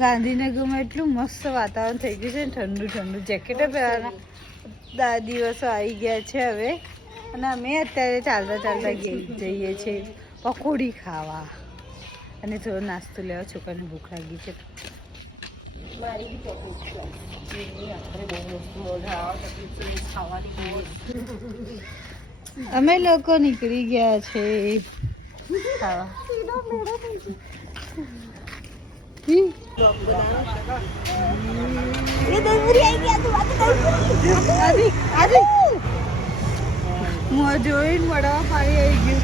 ગાંધીનગરમાં એટલું મસ્ત વાતાવરણ થઈ ગયું છે ને ઠંડુ ઠંડુ જેકેટ પહેરવાના. દિવસો આવી ગયા છે હવે. અને અમે અત્યારે ચાલતા ચાલતા જઈએ છીએ પકોડી ખાવા. અને થોડો નાસ્તો લેવા છોકરાને ભૂખ લાગી છે. અમે લોકો નીકળી ગયા છે. ખાવા. જોઈને મળવા પાણી આવી ગયું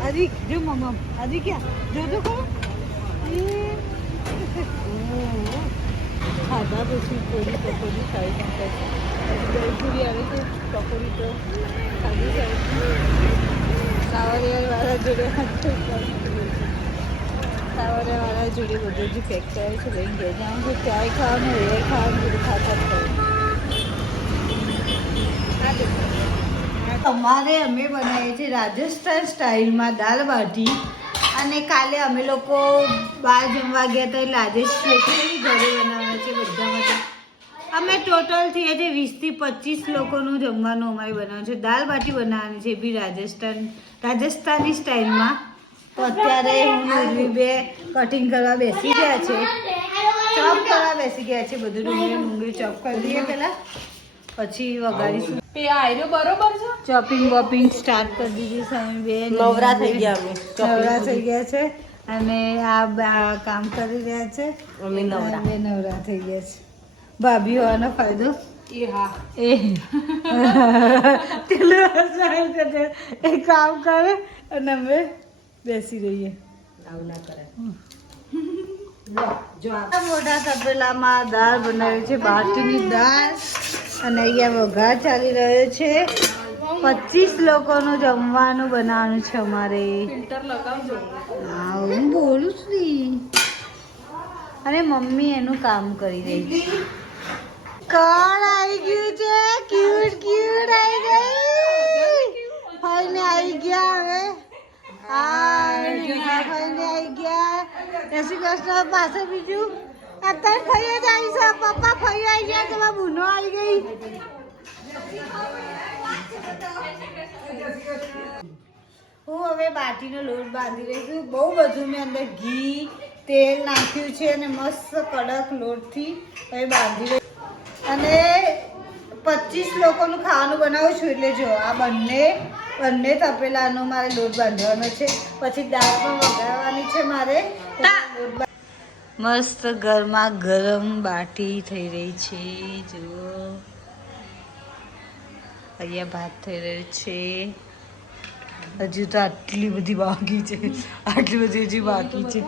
આદિ જો મમ્મા આદિ ક્યાં જો તો ખરો ખાધા પછી પૂરી પકોડી ખાઈ છે આવી છે તો ખાધી સાવરિયા વાળા જોડે સાવરિયા વાળા જોડે બધું જ પેક કરાય છે, લઈને ગયા જાઉં છું ચાય ખાવાનું, એ ખાવાનું, બધું ખાતા અમારે અમે બનાવીએ છીએ રાજસ્થાન સ્ટાઇલમાં દાલ બાટી. અને કાલે અમે લોકો બહાર જમવા ગયા હતા, એટલે આજે સ્પેશિયલી ઘરે બનાવવાના છે બધા માટે. અમે ટોટલ થઈએ છે વીસથી પચીસ લોકોનું જમવાનું અમારે બનાવવાનું છે. દાલ બાટી બનાવવાની છે બી રાજસ્થાન, રાજસ્થાની સ્ટાઇલમાં. તો અત્યારે હું બે કટિંગ કરવા બેસી ગયા છે. ચોપ કરવા બેસી ગયા છે બધું. ડુંગળી ડુંગળી ચોપ કરી દઈએ પહેલાં. પછી વગાડીશું બરોબર છે? ચોપિંગ વોપિંગ સ્ટાર્ટ કરી દીધી છે બે નવરા થઈ ગયા નવરા થઈ ગયા છે. અને આ કામ કરી રહ્યા છે. અમે નવરા. બે નવરા થઈ ગયા છે. ભાભી હોવાનો ફાયદો? એ હા. એ કામ કરે અને અમે બેસી રહીએ. આવું ના કરે. મોટા તપેલામાં દાળ બનાવી છે બાટીની દાળ. અને અહીંયા વઘાર ચાલી રહ્યો છે. પચીસ લોકોનું જમવાનું બનાવવાનું છે અમારે. હા હું બોલું છું અને મમ્મી એનું કામ કરી રહી છે. કોણ આવી ગયું છે? ક્યુટ ક્યુટ આવી ગઈ. ફઈને આવી ગયા હવે. ગયા પાસે બીજું? અત્યારે ફરી જ આવી છે. પપ્પા ફરી આવી ગયા તો મારી બુનો આવી ગઈ. હું હવે બાટીનો લોટ બાંધી રહી છું. બહુ બધું મેં અંદર ઘી તેલ નાખ્યું છે અને મસ્ત કડક લોટથી હવે બાંધી રહી. અને પચીસ લોકોનું ખાવાનું બનાવું છું એટલે જો આ બંને બંને તપેલાનો મારે લોટ બાંધવાનો છે. પછી દાળ પણ વઘારવાની છે મારે. મસ્ત ગરમા ગરમ બાટી થઈ રહી છે જુઓ. અહીંયા ભાત થઈ રહ્યો છે. હજુ તો આટલી બધી બાકી છે. આટલી બધી હજી બાકી છે.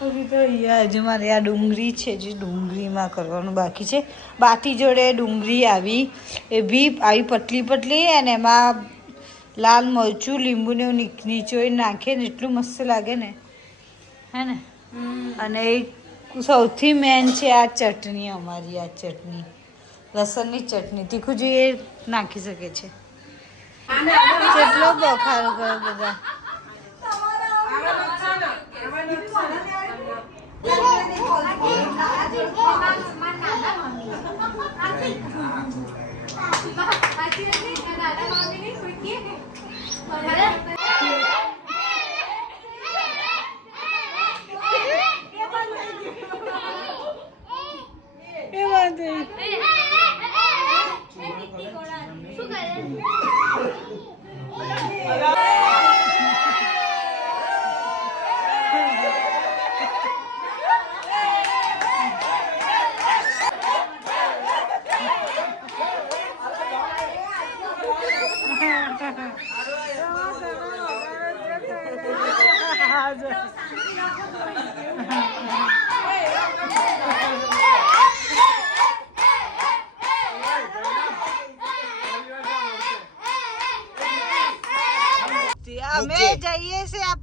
હજી તો અહીંયા હજુ મારે આ ડુંગળી છે જે ડુંગળીમાં કરવાનું બાકી છે. બાટી જોડે ડુંગળી આવી. એ બી આવી પતલી પતલી અને એમાં લાલ મરચું, લીંબુને એવું નીચ- નીચોઈને નાખીએ ને એટલું મસ્ત લાગે ને. હે ને? અને સૌથી મેન છે આ ચટણી, અમારી આ ચટણી. લસણની ચટણી. તીખું જે એ નાખી શકે છે. કેટલો બખારો કરો બધા. ¿Por qué? ¿Por qué?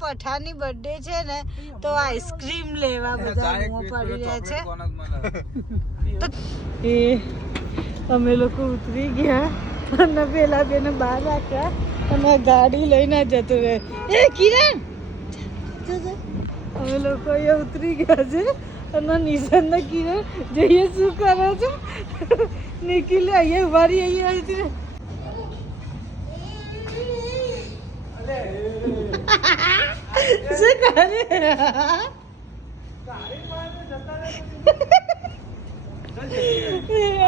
Pathani birthday છે ને તો આઈસ્ક્રીમ લેવા બધા બૂમો પડી રહ્યા છે. એ અમે લોકો ઉતરી ગયા. અને પેલા બેને બહાર રાખ્યા. અને ગાડી લઈને જતો રહે. એ કિરણ. અમે લોકો અહીંયા ઉતરી ગયા છે. અને નિશાન ના કિરણ જઈએ શું કરે છે? નિકીલે અહીંયા ઉભારી અહીંયા શું કરે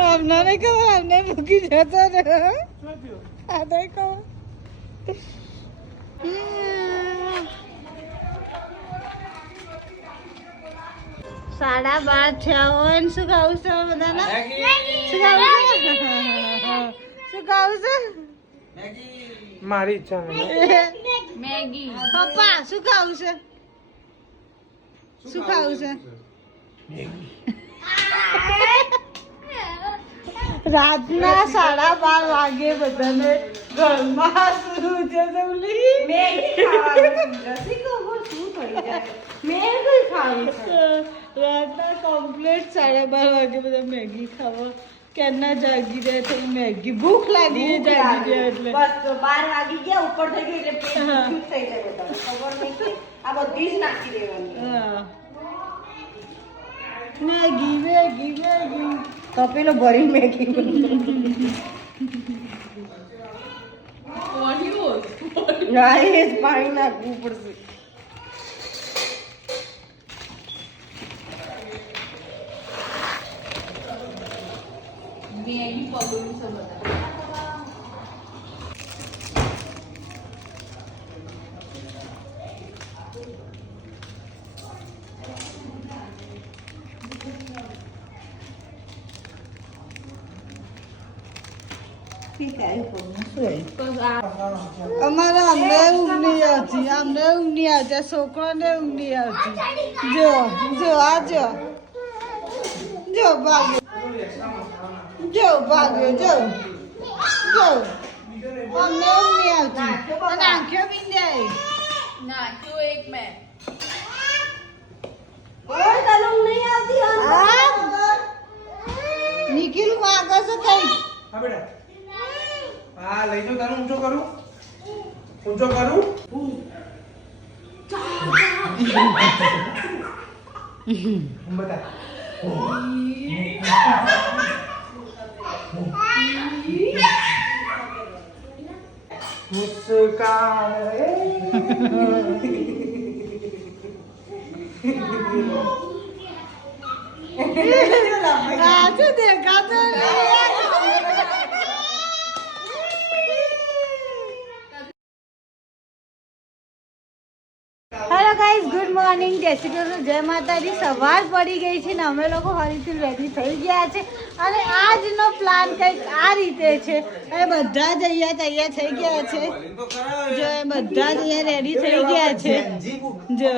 આમને કહો ખબર મૂકી જતો ને આ ખબર સાડા બાર થયા હોય ને શું ખાવું છે બધાને? શું ખાવું છે? શું ખાવું છે? મારી ઈચ્છા નહીં મેગી. પપ્પા શું ખાવું છે? શું ખાવું છે? રાતના સાડા બાર વાગે બધાને ઘરમાં શું છે સવલી રાતના કમ્પ્લેટ સાડા બાર વાગે બધા મેગી ખાવા ક્યારના જાગી રહ્યા છે મેગી. ભૂખ લાગી જાગી રહ્યા એટલે. બસ બાર વાગી ગયા ઉપર થઈ ગઈ એટલે પેટ. દૂધ થઈ ગયો. ખબર નહીં કે આ બધી જ નાખી દેવાની. હા. Maggi Maggi Maggi. તપેલો ભરી મેગી. પાણી નાખવું પડશે. મેગી પકોડી છે બધા અમારે અમને ઊંઘ નહીં આવતી અમને ઊંઘ નહીં આવતી આ છોકરાને ઊંઘ નહીં આવતી જો જો આ જો જો ભાગ્યો જો ભાગ્યો જો. જો. અમને નહીં આવતી અને આંખો પીંડાય નાખ્યો એક મેં. ઓય તને નહીં આવતી આ નિખિલ માગે છે કઈ હા બેટા. હા લઈ જાઉં તારું ઊંચો કરું. ઊંચો કરું. બતા હેલો ગાઈઝ ગુડ મોર્નિંગ જય શ્રી જય માતાજી. સવાર પડી ગઈ છે ને અમે લોકો હરીથી રેડી થઈ ગયા છે. અને આજનો પ્લાન કંઈક આ રીતે છે. અને બધા જ અહીંયા તૈયાર થઈ ગયા છે. જો એ બધા જ અહીંયા રેડી થઈ ગયા છે. જો.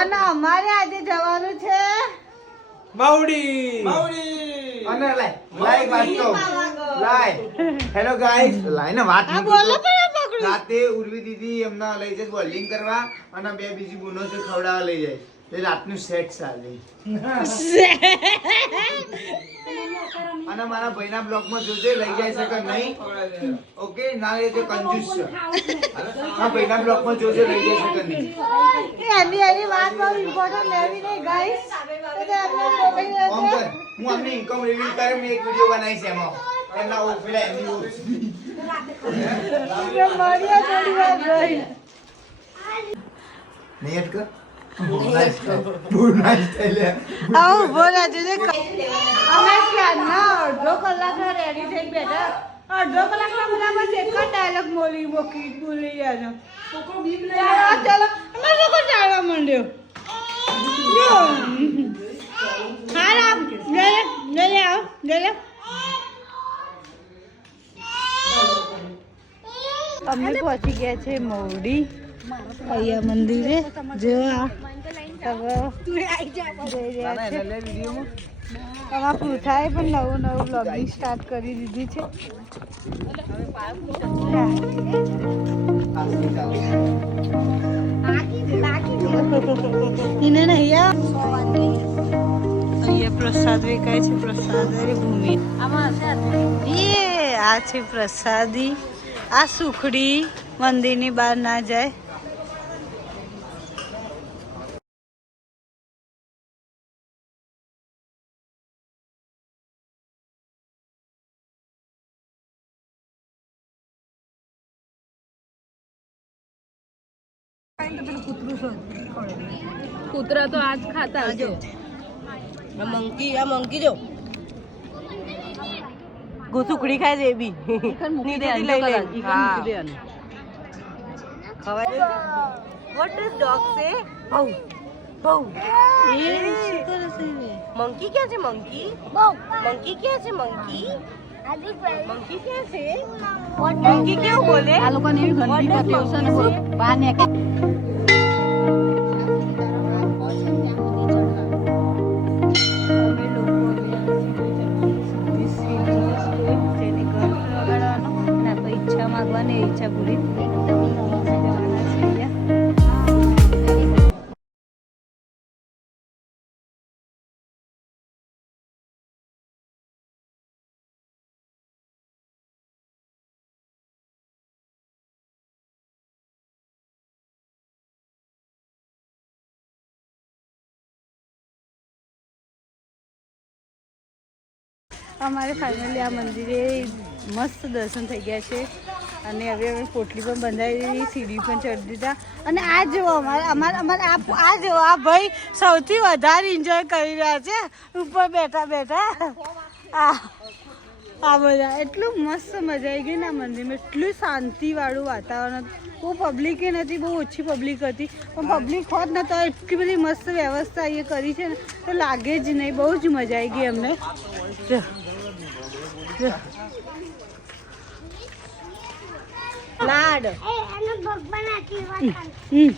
અને અમારે આજે જવાનું છે બાવડી. અને લાય લાય એક વાત લાય. હેલો ગાઈસ લાય ને વાત આ બોલો. પણ રાતે ઉર્વી દીદી એમના લઈ જાય બોલિંગ કરવા અને બે બીજી બુનો છે ખવડાવવા લઈ જાય. એ રાતનું સેટ ચાલે. અને મારા ભાઈના બ્લોગમાં જોજે લઈ જાય છે કે નહીં? ઓકે ના એ તો કંજૂસ છે. મારા ભાઈના બ્લોગમાં જોજે લઈ જાય છે કે નહીં? એની એની વાત બહુ ઇમ્પોર્ટન્ટ લેવી નહીં ગાઈસ હું અમને ઇન્કમ રિવીલ કરે મેં એક વીડિયો બનાવીશ એમાં. એમના ઓફિલા એમની. નહીં અટક બહુ nice થાય. અમે ક્યાં ના. આવો અડધો કલાકના રેડી થઈ બેઠા અડધો કલાકમાં બધા બસ એક જ ડાયલોગ બોલી મૂકી બોલી ગયા લે ચાલો અમે લોકો ચાલવા માંડ્યો. રામ લે અમે પહોંચી ગયા છે મોવડી અહીંયા મંદિરે. જો આમાં પૃથાએ પણ નવું નવું બ્લોગિંગ સ્ટાર્ટ કરી દીધી છે. એને અહીંયા? પ્રસાદ વેચાય છે પ્રસાદ ભૂમિ. એ આ છે પ્રસાદી. આ સુખડી મંદિરની બહાર ના જાય. આજ ખાતા આ મંકી આ મંકી જો. ગોસુકડી ખાય છે એ બી. નીચેથી લઈ લે. હા. ખવાય વોટ ઇઝ ડોગ સે બહુ. બહુ. એ શું કરે મંકી ક્યાં છે મંકી? મંકી ક્યાં છે મંકી? મંકી ક્યાં છે? મંકી કેવું બોલે? આ લોકોને એવી ગંદી ટેવ છે ને બહાર નીકળે. અમારે ફાઇનલી આ મંદિરે મસ્ત દર્શન થઈ ગયા છે. અને હવે અમે પોટલી પણ બંધાવી દીધી, સીડી પણ ચડી દીધા. અને આ જુઓ, અમારે અમારે અમારે આ આ જુઓ, આ ભાઈ સૌથી વધારે એન્જોય કરી રહ્યા છે. ઉપર બેઠા બેઠા. આ આ બધા. એટલું મસ્ત મજા આવી ગઈ ને આ મંદિરમાં. એટલું શાંતિવાળું વાતાવરણ. હતું બહુ પબ્લિકે નથી, બહુ ઓછી પબ્લિક હતી. પણ પબ્લિક હોત ને તો એટલી બધી મસ્ત વ્યવસ્થા અહીંયા કરી છે ને, તો લાગે જ નહીં. બહુ જ મજા આવી ગઈ અમને. લાડ. હમ.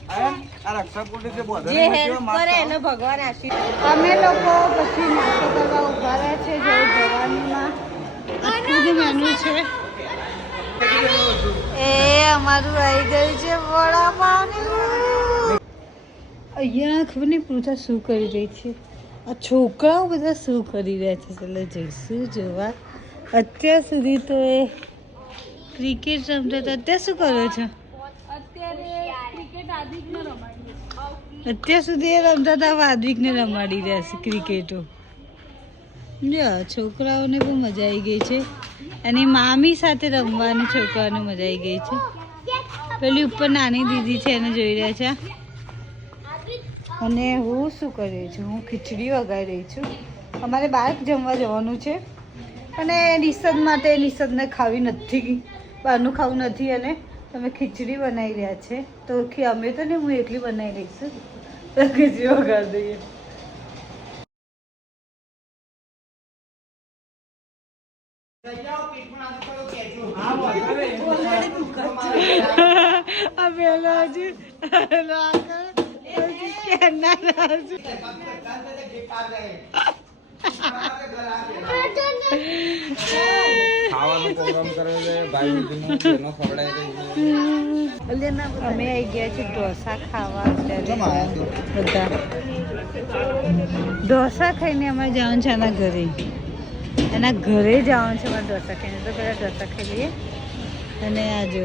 જે હેલ્પ કરે એને ભગવાન આશીર્વાદ. અમે લોકો પછી નાસ્તો કરવા ઊભા રહ્યા છે જય ભવાનીમાં. આટલું મેનુ છે. એ અમારું આવી ગયું છે વડાપાવની અહીંયા ખબર નહીં પૂજા શું કરી રહી છે. આ છોકરાઓ બધા શું કરી રહ્યા છે ચાલો જઈશું જોવા. અત્યાર સુધી તો એ ક્રિકેટ રમતા હતા. અત્યારે શું કરો છો? અત્યારે સુધી એ રમતા હતા વાદવિકને રમાડી રહ્યા છે ક્રિકેટો. જો છોકરાઓને બહુ મજા આવી ગઈ છે. એની મામી સાથે રમવાની છોકરાઓને મજા આવી ગઈ છે. પેલી ઉપર નાની દીદી છે, એને જોઈ રહ્યા છે. અને હું શું કરી છું? હું ખીચડી વગાડી રહી છું. અમારે બહાર જમવા જવાનું છે. અને નિસદ માટે નિસદને ખાવી નથી, બહારનું ખાવું નથી અને તમે ખીચડી બનાવી રહ્યા છે. તો અમે તો ને હું એકલી બનાવી તો ખીચડી વગાડી દઈએ. પેલો હજુ ના કરે હજુ અમે આવી ગયા છે ઢોસા ખાવા બધા. ઢોસા ખાઈને અમારે જવાનું છે એના ઘરે. એના ઘરે જવાનું છે અમારે ઢોસા ખાઈને. તો પહેલાં ઢોસા ખાઈ લઈએ. અને આ જો